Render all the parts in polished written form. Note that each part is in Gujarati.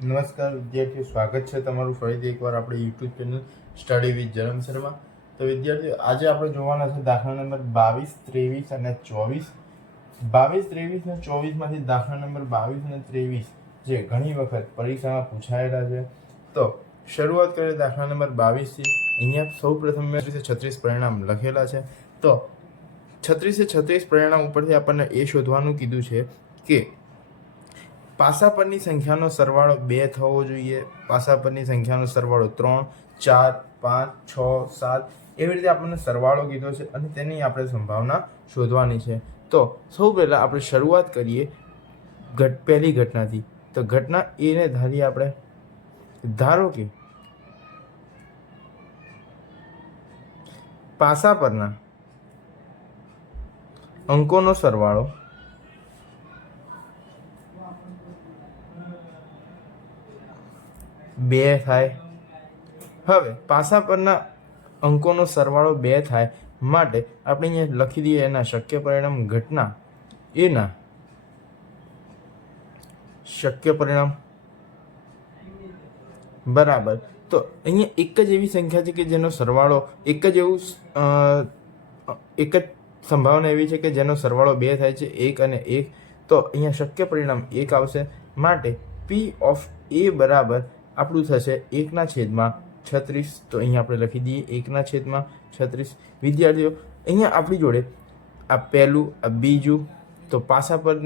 નમસ્કાર વિદ્યાર્થીઓ, સ્વાગત છે તમારું ફરીથી એકવાર આપણી YouTube channel study with Jaram Sharma. તો વિદ્યાર્થીઓ, આજે આપણે જોવાના છે દાખલા નંબર 22, 23 અને 24. 22, 23 અને 24માંથી દાખલા નંબર 22 અને 23 જે ઘણી વખત પરીક્ષામાં પૂછાયેલા છે. તો શરૂઆત કરીએ દાખલા નંબર 22થી. અહીંયા સૌ પ્રથમ મેં 36 પરિણામ લખેલા છે. તો 36 પરિણામ ઉપરથી આપણને એ શોધવાનું કીધું છે કે પાસા પરની સંખ્યાનો સરવાળો 2 થવો જોઈએ. પાસા પરની સંખ્યાનો સરવાળો 3, 4, 5, 6, 7 એવી રીતે આપણને સરવાળો કીધો છે અને તેની આપણે સંભાવના શોધવાની છે. તો સૌ પહેલાં આપણે શરૂઆત કરીએ પહેલી ઘટનાથી. તો ઘટના એને ધારીએ આપણે. ધારો કે પાસા પરના અંકોનો સરવાળો 2 થાય. હવે પાસા પરના અંકોનો સરવાળો 2 થાય માટે આપણે અહીંયા લખી દઈએ એના શક્ય પરિણામ. ઘટના એના શક્ય પરિણામ બરાબર. તો અહીંયા એક જ એવી સંખ્યા છે કે જેનો સરવાળો એક જ સંભાવના એવી છે કે જેનો સરવાળો 2 થાય છે, 1 અને 1. તો અહીંયા શક્ય પરિણામ 1 આવશે. માટે P ઓફ A બરાબર આપણું થશે 1/36. તો અહીંયા આપણે લખી દઈએ 1/36. વિદ્યાર્થીઓ, અહીંયા આપણી જોડે આ પહેલું, આ બીજું. તો પાસા પર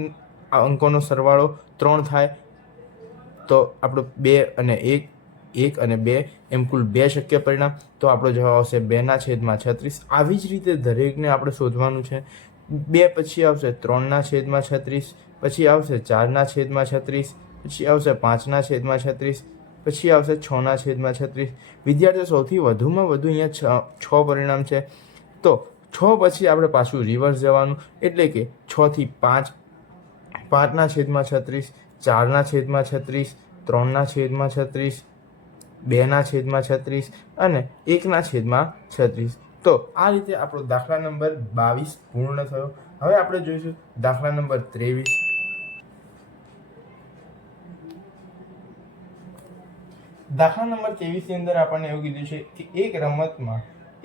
આ અંકોનો સરવાળો 3 થાય. તો આપણો 2 અને 1, 1 અને 2 એમ કુલ 2 શક્ય પરિણામ. તો આપણો જવાબ આવશે 2/36. આવી જ રીતે દરેકને આપણે શોધવાનું છે. 2 પછી આવશે 3/36, પછી આવશે 4/36, પછી આવશે 5/36, પછી આવશે 6/36. વિદ્યાર્થીઓ, સૌથી વધુમાં વધુ અહીંયા 6 પરિણામ છે. તો 6 પછી આપણે પાછું રિવર્સ જવાનું, એટલે કે 6 થી 5, 5/36, 4/36, 3/36, 2/36 અને 1/36. તો આ રીતે આપણો દાખલા નંબર 22 પૂર્ણ થયો. હવે આપણે જોઈશું દાખલા નંબર 23. દાખલા નંબર 23 ની અંદર આપણને એવું કીધું છે કે એક રમતમાં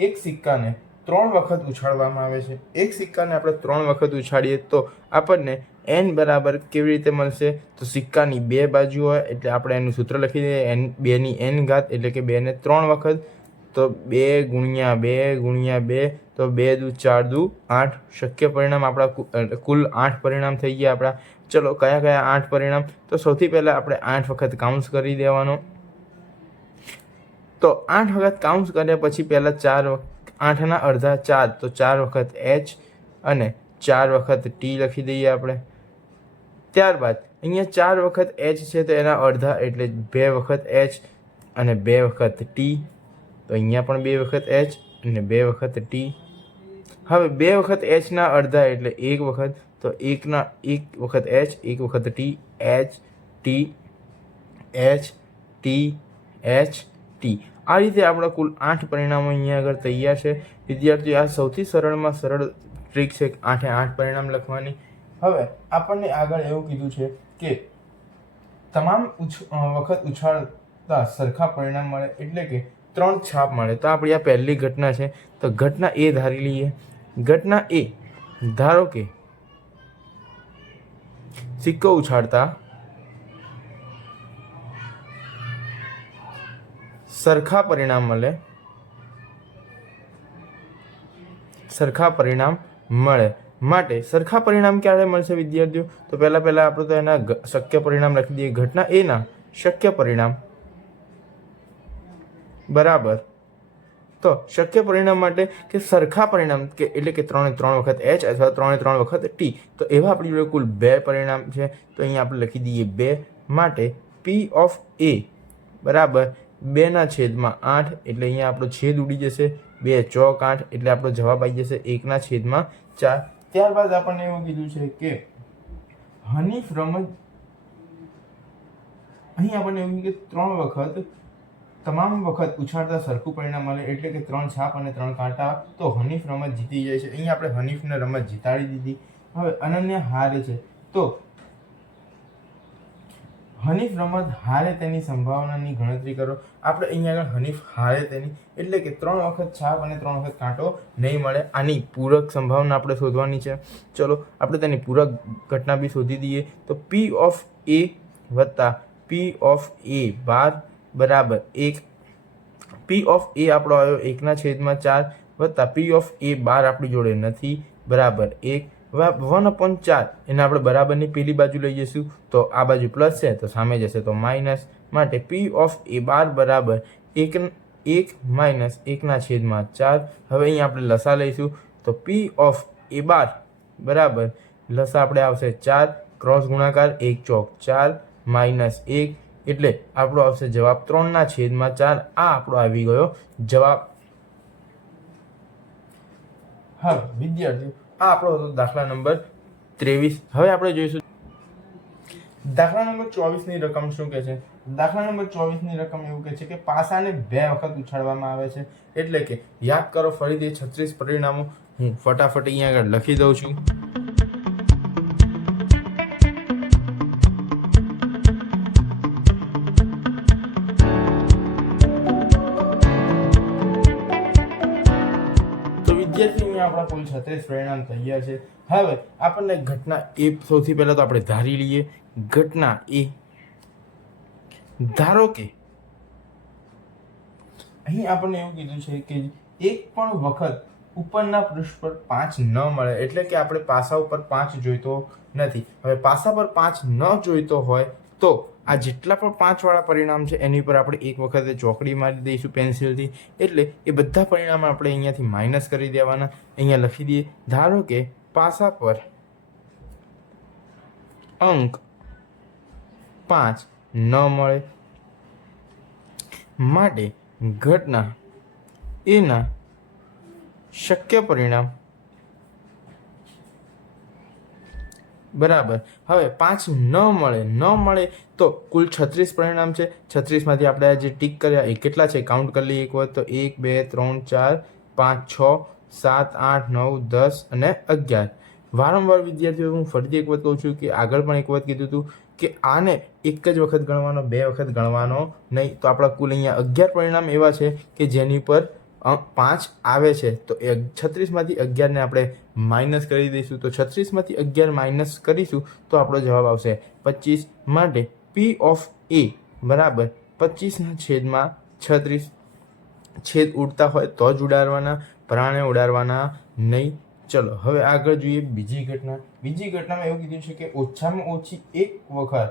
એક સિક્કાને 3 વખત ઉછાળવામાં આવે છે. એક સિક્કાને આપણે 3 વખત ઉછાળીએ તો આપણને n બરાબર કેવી રીતે મળશે? તો સિક્કાની 2 બાજુ હોય એટલે આપણે એનું સૂત્ર લખી દઈએ, 2ની n ઘાત, એટલે કે 2 ને 3 વખત. તો 2 ગુણ્યા 2 ગુણ્યા 2, તો 2 દુ 4 દુ 8. શક્ય પરિણામ આપણા કુલ 8 પરિણામ થઈ ગયા આપણા. ચલો, કયા કયા 8 પરિણામ? તો સૌથી પહેલાં આપણે 8 વખત કાઉન્સ કરી દેવાનો. તો 8 વખત કાઉન્સ કર્યા પછી પહેલાં 8ના અડધા 4, તો 4 વખત h અને 4 વખત t લખી દઈએ આપણે. ત્યારબાદ અહીંયા 4 વખત h છે તો એના અડધા એટલે 2 વખત h અને 2 વખત t. તો અહીંયા પણ 2 વખત h અને 2 વખત t. હવે 2 વખત h ના અડધા એટલે 1 વખત, તો 1 વખત h, 1 વખત t, h t h t h t. આ રીતે આપણા કુલ 8 પરિણામો અહીંયા આગળ તૈયાર છે. વિદ્યાર્થીઓ, આ સૌથી સરળમાં સરળ ટ્રીક છે 8 પરિણામ લખવાની. હવે આપણને આગળ એવું કીધું છે કે તમામ વખત ઉછાળતા સરખા પરિણામ મળે, એટલે કે 3 છાપ મળે. તો આપણી આ પહેલી ઘટના છે. તો ઘટના એ ધારી લઈએ. ઘટના એ, ધારો કે સિક્કો ઉછાળતા સરખા પરિણામ મળે. માટે સરખા પરિણામ ક્યારે મળશે વિદ્યાર્થીઓ? તો પહેલાં આપણે તો એના શક્ય પરિણામ લખી દઈએ. ઘટના એના શક્ય પરિણામ બરાબર. તો શક્ય પરિણામ માટે કે સરખા પરિણામ, કે એટલે કે 3 વખત h અથવા 3 વખત t. તો એવા આપણી જોડે કુલ 2 પરિણામ છે. તો અહીંયા આપણે લખી દઈએ 2. માટે P ઓફ A બરાબર 2/8, એટલે અહીંયા આપણો છેદ ઉડી જશે. 2 ચોક 8 એટલે આપણો જવાબ આવી જશે 1/4. ત્યારબાદ આપણને એવું કીધું છે કે હનીફ રમત, અહીં આપણને એવું કે 3 વખત તમામ વખત ઉછાળતા સરખું પરિણામ મળે, એટલે કે 3 છાપ અને 3 કાંટા. તો હનીફ રમત જીતી જાય છે. અહીંયા આપણે હનીફને રમત જીતાડી દીધી. હવે અનન્ય હારે છે. તો હનીફ રમત હારે તેની સંભાવનાની ગણતરી કરો. આપણે અહીંયા આગળ હનીફ હારે તેની એટલે કે 3 વખત છાપ અને 3 વખત કાંટો નહીં મળે. આની પૂરક સંભાવના આપણે શોધવાની છે. ચલો આપણે તેની પૂરક ઘટના બી શોધી દઈએ. તો P ઓફ A વત્તા P ઓફ A બાર બરાબર 1. P ઓફ A આપણો આવ્યો 1/4 વત્તા P ઓફ A બાર આપણી જોડે નથી બરાબર 1. હવે 1/4 એને આપણે બરાબરની પેલી બાજુ લઈ જઈશું તો આ બાજુ પ્લસ છે તો સામે જશે તો માઇનસ. માટે P ઓફ A બાર બરાબર 1 માઇનસ 1/4. હવે અહીંયા આપણે લસા લઈશું તો P ઓફ A બાર બરાબર લસા આપણે આવશે 4 ક્રોસ ગુણાકાર 1 ચોક 4 માઇનસ 1 એટલે આપણો આવશે જવાબ 3/4. આ આપણો આવી ગયો જવાબ. હવે વિદ્યાર્થીઓ આ આપણો હતો દાખલા નંબર 23. હવે આપણે જોઈશું દાખલા નંબર 24ની રકમ શું કહે છે. દાખલા નંબર 24ની રકમ એવું કહે છે કે પાસાને 2 વખત ઉછાળવામાં આવે છે. એટલે કે યાદ કરો ફરીથી 36 પરિણામો હું ફટાફટ અહીંયા આગળ લખી દઉં છું. વિદ્યાર્થી આપણા કુલ 36 પરિણામ તૈયાર છે. હવે આપણને ઘટના એ સૌથી પહેલા તો આપણે ધારી લઈએ. ઘટના એ ધારો કે અહીં આપણને એવું કીધું છે કે એક પણ વખત ઉપરના પૃષ્ઠ પર 5 ન મળે એટલે કે આપણે પાસા ઉપર 5 જોઈતો નથી. હવે પાસા પર 5 ન જોઈતો હોય તો આ જેટલા પણ 5 વાળા પરિણામ છે એની પર આપણે એક વખતે ચોકડી મારી દઈશું પેન્સિલથી. એટલે એ બધા પરિણામ આપણે અહીંયાથી માઇનસ કરી દેવાના. અહીંયા લખી દઈએ. ધારો કે પાસા પર અંક 5 ન મળે માટે ઘટના એના શક્ય પરિણામ બરાબર. હવે 5 ન મળે તો કુલ 36 પરિણામ છે. 36માંથી આપણે જે ટીક કર્યા એ કેટલા છે કાઉન્ટ કરી લઈએ એક વખત તો 1 2 3 4 5 6 7 8 9 10 અને 11. વારંવાર વિદ્યાર્થીઓ હું ફરીથી એક વખત કહું છું કે આગળ પણ એક વખત કીધું હતું કે આને એક જ વખત ગણવાનો 2 વખત ગણવાનો નહીં. તો આપણા કુલ અહીંયા 11 પરિણામ એવા છે કે જેની પર 5 આવે છે. તો 36માંથી 11ને આપણે માઇનસ કરી દઈશું. તો 36માંથી 11 માઇનસ કરીશું તો આપણો જવાબ આવશે 25. માટે P ઓફ A બરાબર 25/36. છેદ ઉડતા હોય તો જ ઉડાડવાના, પરાણે ઉડાડવાના નહીં. ચલો હવે આગળ જોઈએ બીજી ઘટના. બીજી ઘટનામાં એવું કીધું છે કે ઓછામાં ઓછી એક વખત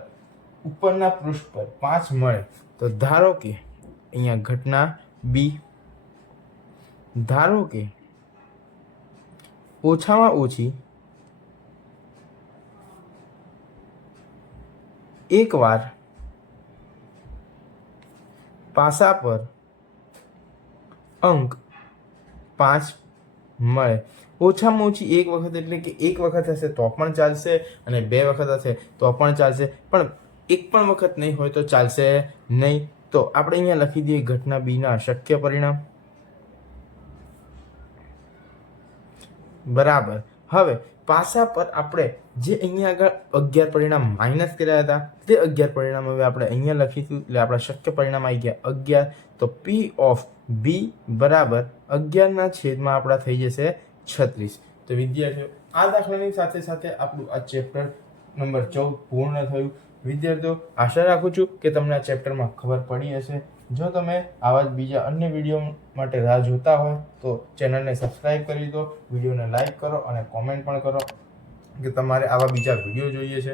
ઉપરના પૃષ્ઠ પર 5 મળે. તો ધારો કે અહીંયા ઘટના B. ધારો કે ઓછામાં ઓછી એકવાર પાસા પર અંક 5 મળે. ઓછામાં ઓછી એક વખત એટલે કે એક વખત હશે તો પણ ચાલશે અને 2 વખત હશે તો પણ ચાલશે, પણ એક પણ વખત નહીં હોય તો ચાલશે નહીં. તો આપણે અહીંયા લખી દઈએ ઘટના બીના શક્ય પરિણામ બરાબર. હવે પાસા પર આપણે જે અહીંયા આગળ 11 પરિણામ માઇનસ કર્યા હતા તે 11 પરિણામ હવે આપણે અહીંયા લખીશું. એટલે આપણા શક્ય પરિણામ આવી ગયા 11. તો P ઓફ B બરાબર 11/છેદમાં આપણા થઈ જશે 36. તો વિદ્યાર્થીઓ આ દાખલાની સાથે સાથે આપણું આ ચેપ્ટર નંબર 14 પૂર્ણ થયું. વિદ્યાર્થીઓ આશા રાખું છું કે તમને આ ચેપ્ટરમાં ખબર પડી હશે. જો તમે આવા જ બીજા અન્ય વિડીયો માટે રાહ જોતા હોય તો ચેનલને સબસ્ક્રાઈબ કરી દો, વિડીયોને લાઈક કરો અને કોમેન્ટ પણ કરો કે તમારે આવા બીજા વિડીયો જોઈએ છે.